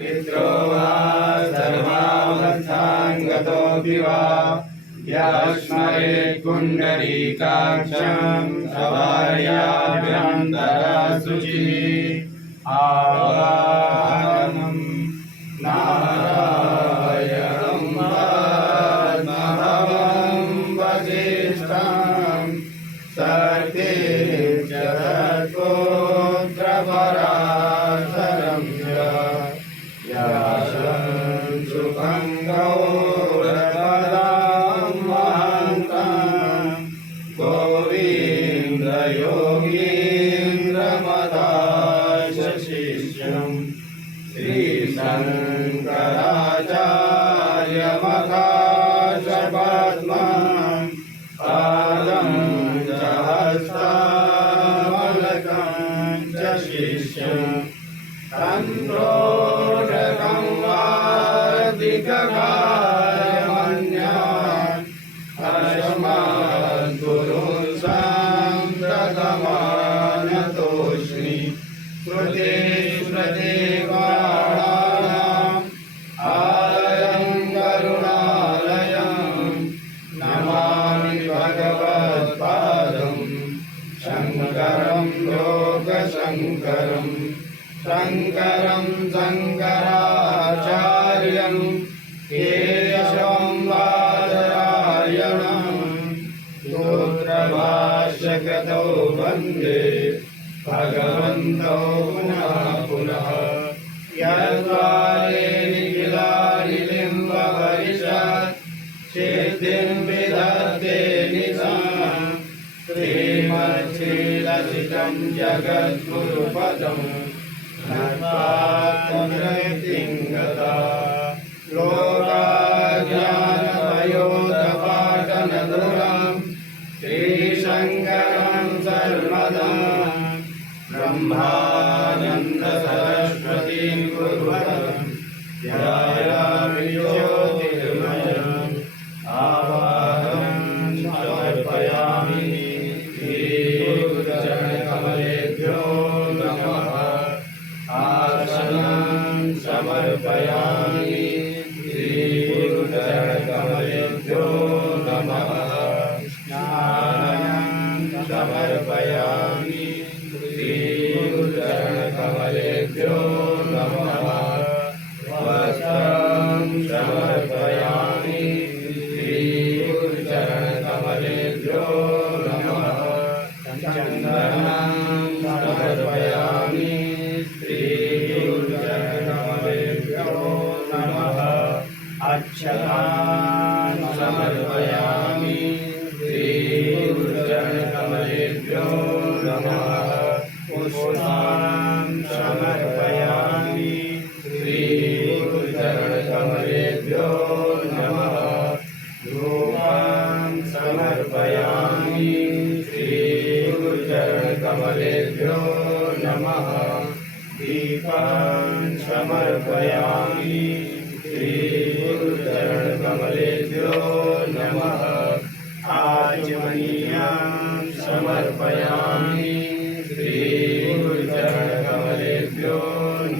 पित्रो वा सर्वावस्थान् गतोऽपि वा यस्मरेत् पुण्डरीकाक्षं सभार्याभ्यन्तरशुचिः आवाहनं नारायणं पद्मभवं वसिष्ठं सर्वे जगत्पुत्रपराशरं यासं सुखं गौरवदां महान्तं गोविन्दयोगीन्द्रमदाशशिष्यं श्रीशङ्कराचार्यमखाशपद्मं पादं च हस्तामलकं च शिष्यं तन्त्रोटकं वार्तिककार्यमन्यान् अस्मद्गुरुं सन्ततमानतोऽस्मि स्मृते स्मृते पुराणानाम् आलयं करुणालयं नमामि भगवत्पादं शङ्करं लोकशङ्करं शङ्करं शङ्कराचार्यं केशवं बादरायणं सूत्रभाष्यकृतौ वन्दे भगवन्तौ पुनः पुनः यद्वारे निखिलानिलिम्बपरिषत् सिद्धिं विदधते निशां श्रीमच्छ्रीलसितं जगद्गुरुपदम् नत्वात्मनिर्वृत्तिं गता लोकाज्ञानवयोधपाटनदुरं श्रीशङ्करं सर्वदा ब्रह्मानन्दसरस्वतीं गुरुपदं ध्यायामि ज्योतिर्मयम् आवाहनं समर्पयामि श्रीगुरुचरणकमलेभ्यो नमः आसनं समर्पयामि श्रीगुरुचरणकमलेभ्यो नमः स्नानं समर्पयामि श्रीगुरुचरणकमलेभ्यो नमः वस्त्रं समर्पयामि श्रीगुरुचरणकमलेभ्यो नमः चन्दनं समर्पयामि श्रीगुरुचरणकमलेभ्यो नमः अक्षतान् समर्पयामि श्रीगुरुचरणकमलेभ्यो नमः पुष्पान् समर्पयामि श्रीगुरुचरणकमलेभ्यो नमः धूपान् समर्पयामि श्रीगुरुचरणकमलेभ्यो नमः दीपान् समर्पयामि श्रीगुरुचरणकमलेभ्यो नमः आचमनीयान् समर्पयामि श्रीगुरुचरणकमलेभ्यो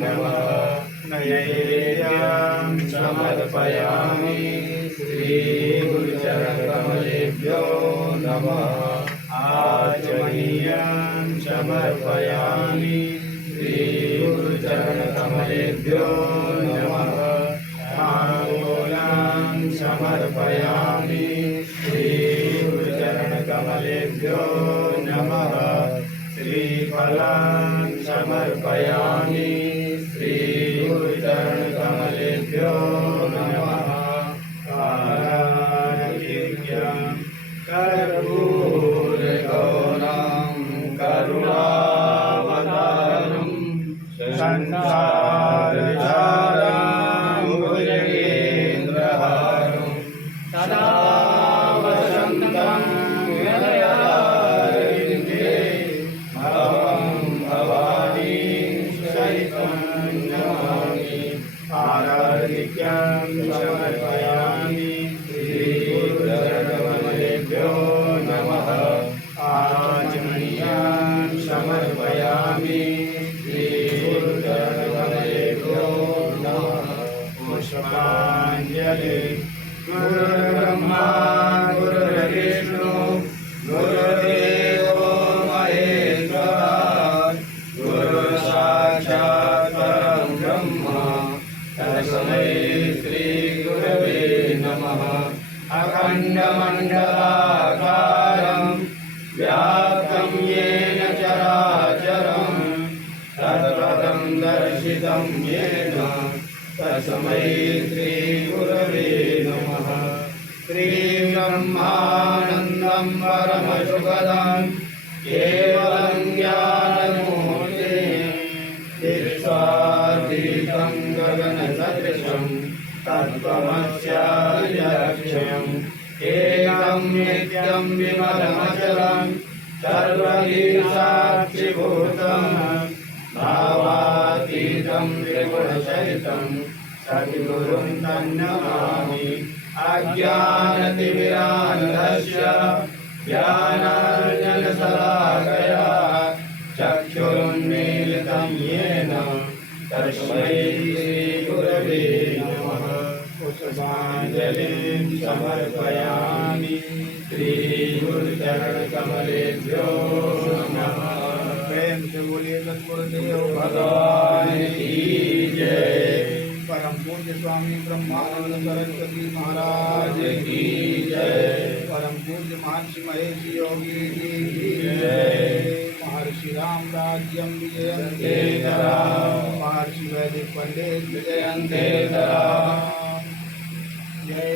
नमः नैवेद्यं समर्पयामि श्रीगुरुचरणकमलेभ्यो नमः आचमनीयं समर्पयामि श्रीगुरुचरणकमलेभ्यो नमः ताम्बूलं समर्पयामि श्रीगुरुचरणकमलेभ्यो नमः श्रीफलं समर्पयामि श्रीगुरुचरणकमलेभ्यो नमः कालार्घ्यं कर्पूरगौरं करुणावतारं संसारसारं भुजगेन्द्रहारं सदा वसन्तं हृदयारविन्दे भवं भवानी सहितं नमामि आराधिक्यं समर्पयामि श्रीगुरुचरणकमलेभ्यो नमः आचमनीयं समर्पयामि श्रीगुरुचरणकमलेभ्यो नमः पुष्पांजलि गुरुर्ब्रह्मा गुरुर्विष्णु गुरुर्देवो महेश्वरा गुरुः साक्षात् परं ब्रह्म तस्मै श्री गुरवे नमः अखण्डमण्डलाकारं व्याप्तं येन चराचरं तत्पदं दर्शितं येन तस्मै श्री गुरवे नमः श्रीब्रह्मानन्दं परमसुखदं केवलं ज्ञानमूर्तिं विश्वातीतं गगनसदृशं तत्त्वमस्यादिलक्ष्यम् एकं नित्यं विमलमचलं सर्वधी साक्षिभूतं भावातीतं त्रिगुणसहितं सद्गुरुं तन्नमामि अज्ञानतिमिरान्धस्य ज्ञानाञ्जनशलाकया चक्षुरुन्मीलितं येन तस्मै श्रीगुरवे नमः पुष्पाञ्जलिं समर्पयामि श्रीगुरुचरणकमलेभ्यो नमः प्रेम से बोलिए सद्गुरुदेव भगवान की जय परम पूज्य स्वामी ब्रह्मानंद सरस्वती महाराज की जय परम पूज्य महर्षि महेश योगी जी की जय महर्षि राम राज्यम विजयन्ते तरा महर्षि वैदिक पंडित विजयन्ते तरा जय